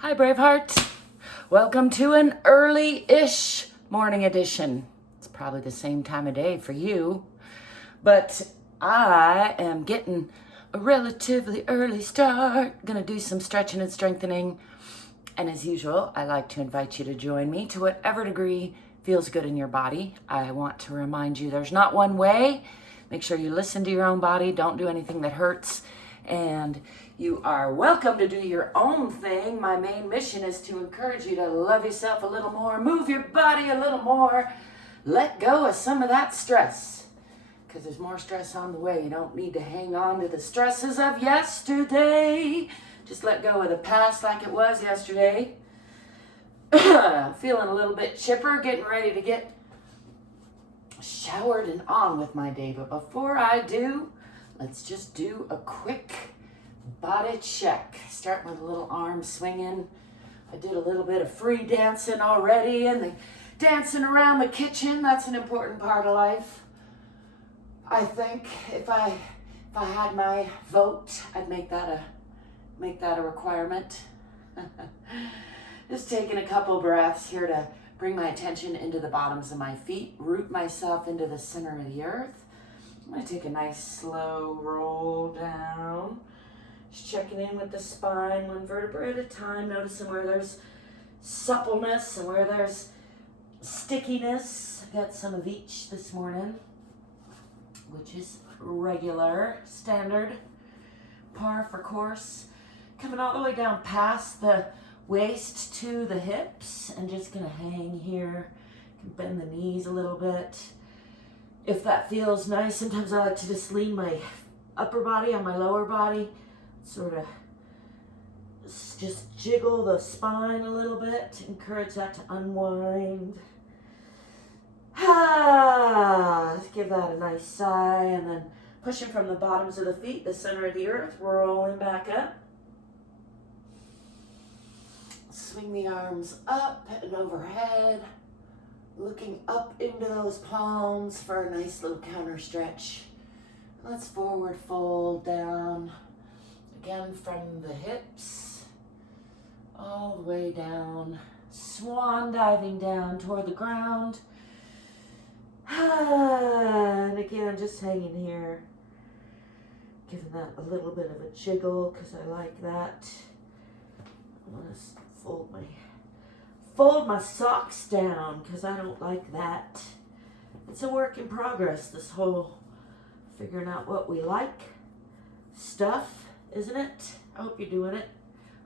Hi, Braveheart. Welcome to an early-ish morning edition. It's probably the same time of day for you, but I am getting a relatively early start. Gonna do some stretching and strengthening. And as usual, I like to invite you to join me to whatever degree feels good in your body. I want to remind you there's not one way. Make sure you listen to your own body. Don't do anything that hurts. And you are welcome to do your own thing. My main mission is to encourage you to love yourself a little more, move your body a little more, let go of some of that stress. Because there's more stress on the way. You don't need to hang on to the stresses of yesterday. Just let go of the past like it was yesterday. Feeling a little bit chipper, getting ready to get showered and on with my day. But before I do, let's just do a quick body check. Start with a little arm swinging. I did a little bit of free dancing already, and the dancing around the kitchen. That's an important part of life. I think if I had my vote, I'd make that a requirement. Just taking a couple breaths here to bring my attention into the bottoms of my feet, root myself into the center of the earth. I'm going to take a nice slow roll down. Just checking in with the spine, one vertebra at a time, noticing where there's suppleness and where there's stickiness. I got some of each this morning, which is regular, standard, par for course. Coming all the way down past the waist to the hips and just gonna hang here. Can bend the knees a little bit. If that feels nice, sometimes I like to just lean my upper body on my lower body, sort of just jiggle the spine a little bit, encourage that to unwind. Let's give that a nice sigh, and then pushing from the bottoms of the feet, the center of the earth, rolling back up. Swing the arms up and overhead, looking up into those palms for a nice little counter stretch. Let's forward fold down, again from the hips, all the way down, swan diving down toward the ground. And again, just hanging here, giving that a little bit of a jiggle because I like that. I'm going to fold my socks down because I don't like that. It's a work in progress, this whole figuring out what we like stuff, isn't it? I hope you're doing it.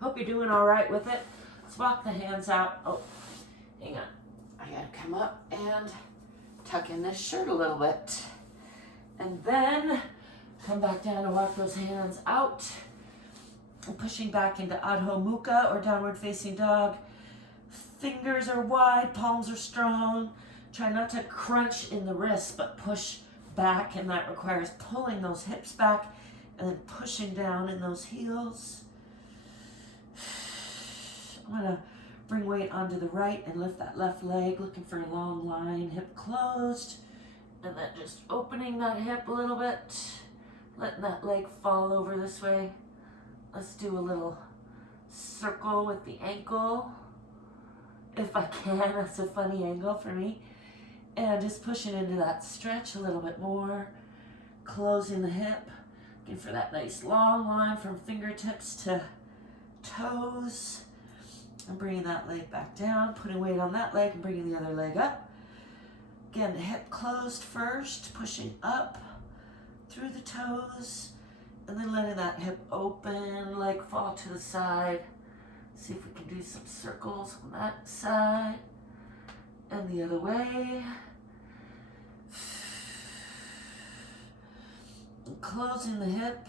Hope you're doing all right with it. Let's walk the hands out. Oh, hang on. I gotta come up and tuck in this shirt a little bit. And then come back down and walk those hands out. And pushing back into Adho Mukha or downward facing dog. Fingers are wide, palms are strong. Try not to crunch in the wrists, but push back, and that requires pulling those hips back and then pushing down in those heels. I'm gonna bring weight onto the right and lift that left leg, looking for a long line, hip closed, and then just opening that hip a little bit, letting that leg fall over this way. Let's do a little circle with the ankle, if I can. That's a funny angle for me. And just pushing into that stretch a little bit more, closing the hip, looking for that nice long line from fingertips to toes, and bringing that leg back down, putting weight on that leg and bringing the other leg up. Again, the hip closed first, pushing up through the toes, and then letting that hip open, leg fall to the side. See if we can do some circles on that side and the other way. And closing the hip,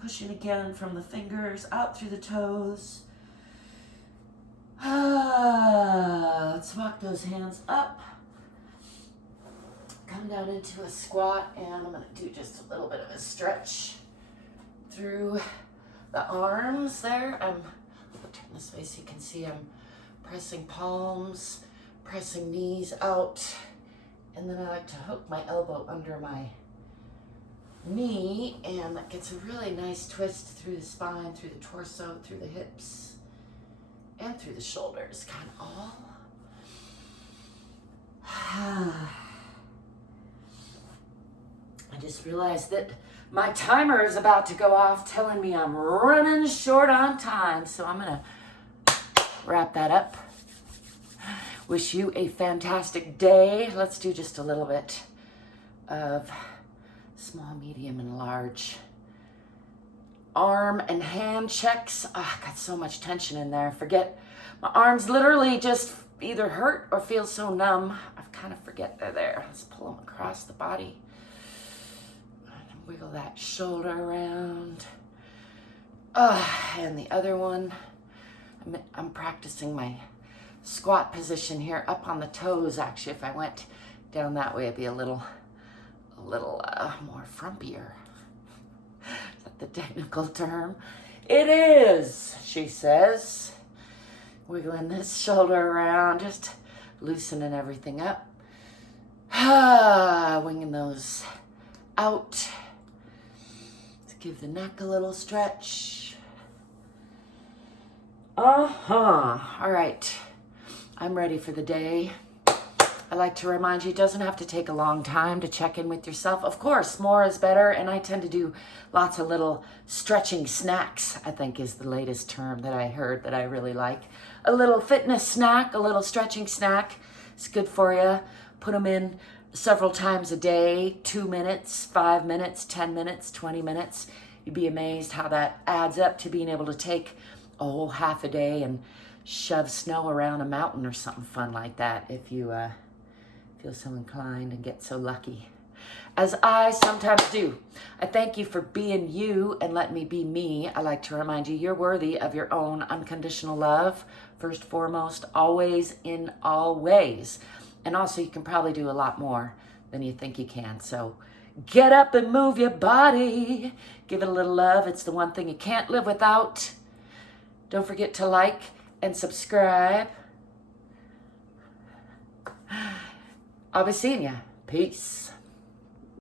pushing again from the fingers out through the toes. Let's walk those hands up. Come down into a squat, and I'm going to do just a little bit of a stretch through the arms there. I'll turn this way so you can see I'm pressing palms, pressing knees out, and then I like to hook my elbow under my knee, and that gets a really nice twist through the spine, through the torso, through the hips. and through the shoulders, kind of all. I just realized that my timer is about to go off telling me I'm running short on time, so I'm gonna wrap that up. Wish you a fantastic day. Let's do just a little bit of small, medium, and large arm and hand checks. Oh, I got so much tension in there. Forget, my arms literally just either hurt or feel so numb. I kind of forget they're there. Let's pull them across the body. And wiggle that shoulder around. And the other one, I'm practicing my squat position here up on the toes. Actually, if I went down that way, it'd be a little more frumpier. Is that the technical term? It is, she says. Wiggling this shoulder around, just loosening everything up. Winging those out. Let's give the neck a little stretch. All right. I'm ready for the day. I like to remind you, it doesn't have to take a long time to check in with yourself. Of course, more is better, and I tend to do lots of little stretching snacks, I think is the latest term that I heard that I really like. A little fitness snack, a little stretching snack. It's good for you. Put them in several times a day, 2 minutes, 5 minutes, 10 minutes, 20 minutes. You'd be amazed how that adds up to being able to take a whole half a day and shove snow around a mountain or something fun like that if you feel so inclined and get so lucky, as I sometimes do. I thank you for being you and let me be me. I like to remind you, you're worthy of your own unconditional love, first, foremost, always, in all ways. And also, you can probably do a lot more than you think you can. So get up and move your body. Give it a little love. It's the one thing you can't live without. Don't forget to like and subscribe. I'll be seeing ya. Peace.